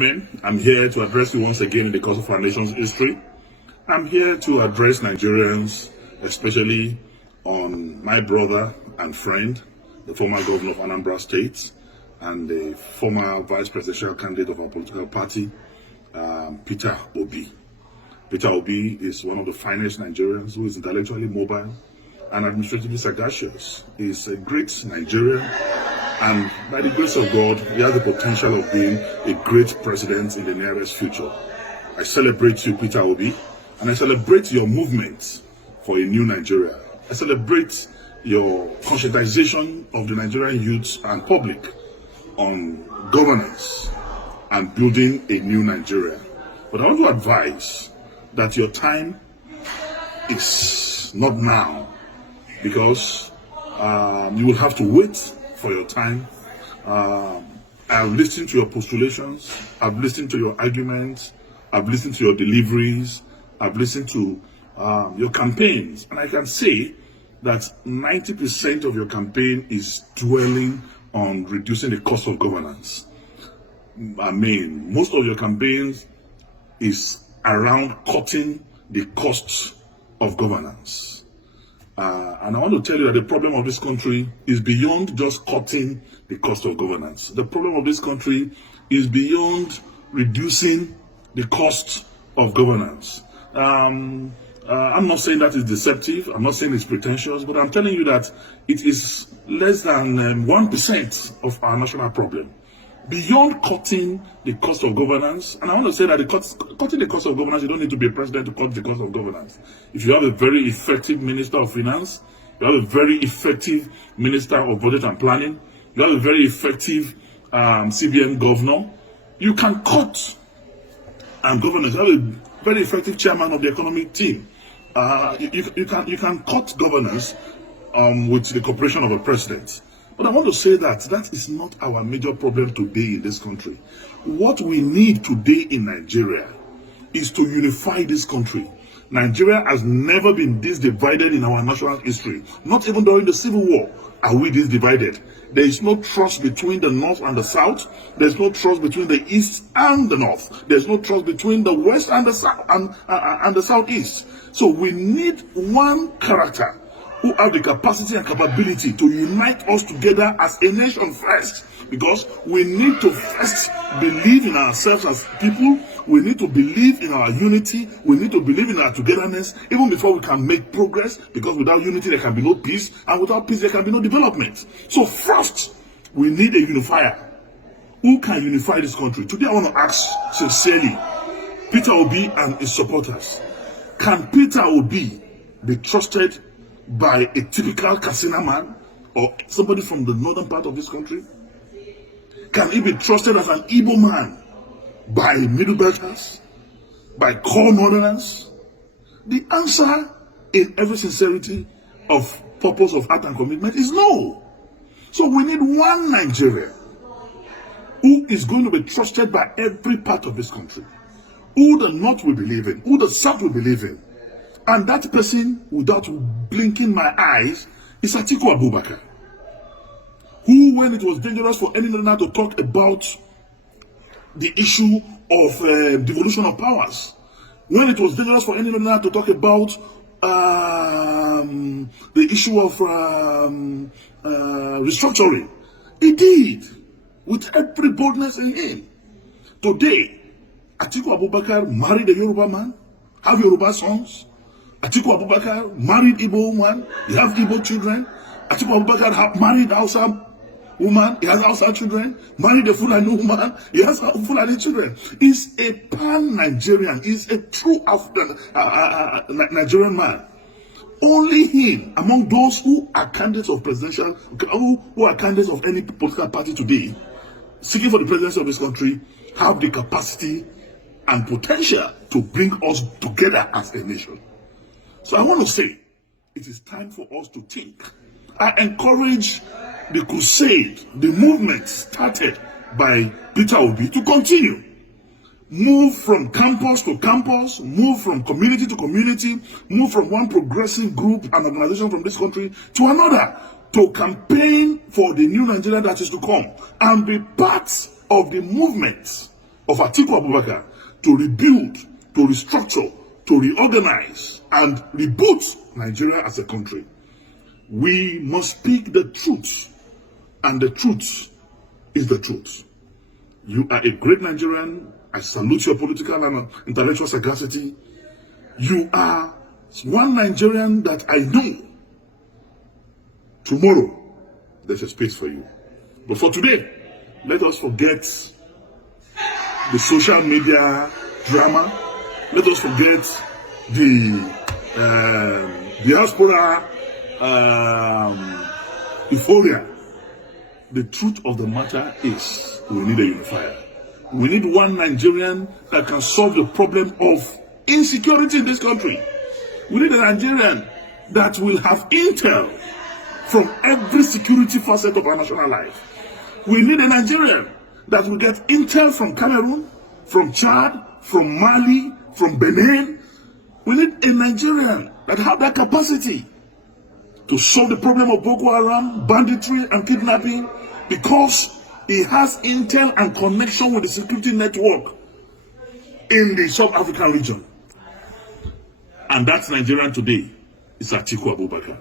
I'm here to address you once again in the course of our nation's history. I'm here to address Nigerians, especially on my brother and friend, the former governor of Anambra State and the former vice presidential candidate of our political party, Peter Obi. Peter Obi is one of the finest Nigerians who is intellectually mobile and administratively sagacious. He's a great Nigerian, and by the grace of God, he has the potential of being a great president in the nearest future. I celebrate you, Peter Obi, and I celebrate your movement for a new Nigeria. I celebrate your conscientization of the Nigerian youth and public on governance and building a new Nigeria. But I want to advise that your time is not now, because you will have to wait for your time. I've listened to your postulations, I've listened to your arguments, I've listened to your deliveries, I've listened to your campaigns, and I can say that 90% of your campaign is dwelling on reducing the cost of governance. I mean, most of your campaigns is around cutting the costs of governance. And I want to tell you that the problem of this country is beyond just cutting the cost of governance. The problem of this country is beyond reducing the cost of governance. I'm not saying that it's deceptive, I'm not saying it's pretentious, but I'm telling you that it is less than 1% of our national problem. Beyond cutting the cost of governance, and I want to say that cutting the cost of governance, you don't need to be a president to cut the cost of governance. If you have a very effective Minister of Finance, you have a very effective Minister of Budget and Planning, you have a very effective CBN governor, you can cut governance. You have a very effective chairman of the economic team. You can cut governance with the cooperation of a president. But I want to say that that is not our major problem today in this country. What we need today in Nigeria is to unify this country. Nigeria has never been this divided in our national history. Not even during the Civil War are we this divided. There is no trust between the North and the South. There's no trust between the East and the North. There's no trust between the West and the South and the Southeast. So we need one character who have the capacity and capability to unite us together as a nation first, because we need to first believe in ourselves as people. We need to believe in our unity. We need to believe in our togetherness even before we can make progress, because without unity there can be no peace, and without peace there can be no development. So first, we need a unifier. Who can unify this country? Today I want to ask sincerely Peter Obi and his supporters, can Peter Obi be trusted by a typical Katsina man or somebody from the northern part of this country? Can he be trusted as an Igbo man by Middle Belters, by core northerners? The answer, in every sincerity of purpose of heart and commitment, is no. So we need one Nigeria who is going to be trusted by every part of this country, who the North will believe in, who the South will believe in. And that person, without blinking my eyes, is Atiku Abubakar, who, when it was dangerous for any leader to talk about the issue of devolution of powers, when it was dangerous for any leader to talk about the issue of restructuring, he did, with every boldness in him. Today, Atiku Abubakar married a Yoruba man, have Yoruba sons. Atiku Abubakar married Igbo woman, he has Igbo children. Atiku Abubakar married Hausa woman, he has Hausa children. Married a Fulani woman, he has Fulani children. He's a pan-Nigerian, he's a true African Nigerian man. Only him, among those who are candidates of presidential, who are candidates of any political party today, seeking for the presidency of this country, have the capacity and potential to bring us together as a nation. So I want to say, it is time for us to think. I encourage the crusade, the movement started by Peter Obi to continue. Move from campus to campus, move from community to community, move from one progressive group and organization from this country to another, to campaign for the new Nigeria that is to come, and be part of the movement of Atiku Abubakar to rebuild, to restructure, to reorganize, and reboot Nigeria as a country. We must speak the truth, and the truth is the truth. You are a great Nigerian. I salute your political and intellectual sagacity. You are one Nigerian that I know. Tomorrow, there's a space for you. But for today, let us forget the social media drama. Let us forget the diaspora euphoria. The truth of the matter is we need a unifier. We need one Nigerian that can solve the problem of insecurity in this country. We need a Nigerian that will have intel from every security facet of our national life. We need a Nigerian that will get intel from Cameroon, from Chad, from Mali, from Benin. We need a Nigerian that have that capacity to solve the problem of Boko Haram, banditry, and kidnapping, because he has intel and connection with the security network in the South African region. And that's Nigerian today. It's Atiku Abubakar.